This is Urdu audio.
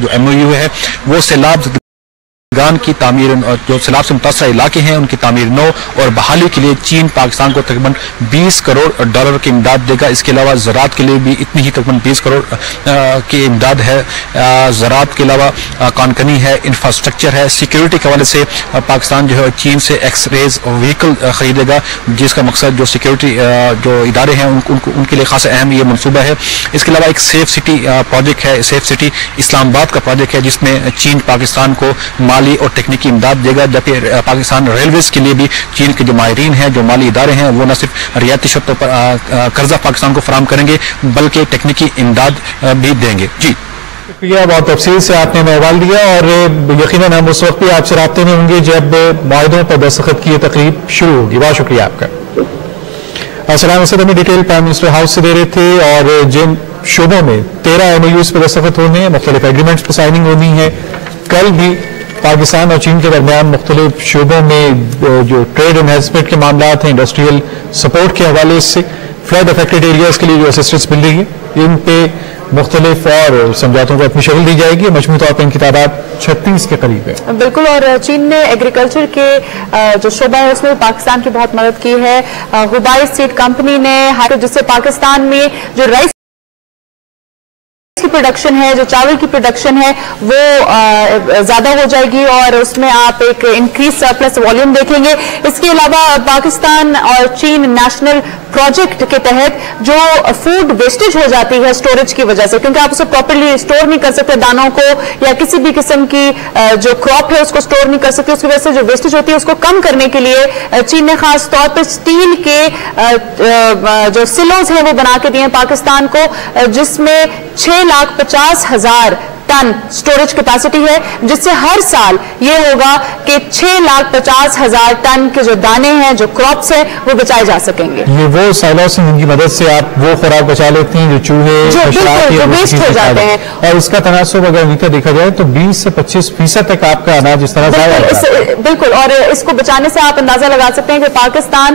جو MOU ہے وہ سیلاب گان کی تعمیر جو سیلاب سے متاثرہ علاقے ہیں ان کی تعمیر نو اور بحالی کے لیے چین پاکستان کو تقریباً $20 کروڑ کی امداد دے گا. اس کے علاوہ زراعت کے لیے بھی اتنی ہی تقریباً $20 کروڑ کی امداد ہے. زراعت کے علاوہ کانکنی ہے, انفراسٹرکچر ہے, سیکیورٹی کے حوالے سے پاکستان جو ہے چین سے ایکس ریز وہیکل خریدے گا, جس کا مقصد جو سیکیورٹی جو ادارے ہیں ان کے لیے خاص اہم یہ منصوبہ ہے. اس کے علاوہ ایک سیف سٹی پروجیکٹ ہے, سیف سٹی اسلام آباد کا پروجیکٹ ہے, جس میں چین پاکستان کو مالی اور ٹیکنیکی امداد دے گا, جبکہ پاکستان ریلویز کے لیے بھی چین کے جو ماہرین ہیں, جو مالی ادارے ہیں, وہ نہ صرف رعایتی شرطوں پر قرضہ پاکستان کو فراہم کریں گے بلکہ ٹیکنیکی امداد بھی دیں گے. جی شکریہ, بہت تفصیل سے آپ نے حوالہ دیا, اور یقیناً ہم اس وقت بھی آپ سے رابطے میں ہوں گے جب معاہدوں پر دستخط کی یہ تقریب شروع ہوگی. بہت شکریہ آپ کا. السلام علیکم. ہمیں ڈیٹیل پرائم منسٹر ہاؤس سے دے رہے تھے, اور جن شعبوں میں 13 MOUs پہ دستخط ہونے ہیں, مختلف ایگریمنٹس پہ سائننگ ہونی ہے. کل بھی پاکستان اور چین کے درمیان مختلف شعبوں میں جو ٹریڈ انہینسمنٹ کے معاملات ہیں, انڈسٹریل سپورٹ کے حوالے سے, فلڈ افیکٹڈ ایریاز کے لیے جو اسسٹنس مل رہی ہے, ان پہ مختلف اور سمجھوتوں کو اپنی شکل دی جائے گی. مجموعی طور پر ان کی تعداد 36 کے قریب ہے. بالکل, اور چین نے ایگریکلچر کے جو شعبہ ہے اس میں پاکستان کی بہت مدد کی ہے. ہبائی سیڈ کمپنی نے جس سے پاکستان میں جو رائس کی پروڈکشن ہے, جو چاول کی پروڈکشن ہے, وہ زیادہ ہو جائے گی, اور اس میں آپ ایک انکریز سرپلس والیوم دیکھیں گے. اس کے علاوہ پاکستان اور چین نیشنل پروجیکٹ کے تحت جو فوڈ ویسٹیج ہو جاتی ہے سٹوریج کی وجہ سے, کیونکہ آپ اسے پراپرلی اسٹور نہیں کر سکتے, دانوں کو یا کسی بھی قسم کی جو کراپ ہے اس کو اسٹور نہیں کر سکتے, اس کی وجہ سے جو ویسٹیج ہوتی ہے اس کو کم کرنے کے لیے چین نے خاص طور پر اسٹیل کے جو سلوز ہیں وہ بنا کے دیے ہیں پاکستان کو, جس میں 6,50,000 ٹن سٹوریج کیپیسٹی ہے, جس سے ہر سال یہ ہوگا کہ 6,50,000 ٹن کے جو دانے ہیں, جو کراپس ہیں, وہ بچائے جا سکیں گے. یہ وہ سائلوز ہیں جن کی مدد سے آپ وہ خوراک بچا لیتے ہیں جو چوہے جو ویسٹ ہو جاتے ہیں, اور اس کا تناسب اگر نیچے دیکھا جائے تو 20 سے 25% تک آپ کا اناج اس طرح ضائع ہوتا ہے. بالکل, اور اس کو بچانے سے آپ اندازہ لگا سکتے ہیں کہ پاکستان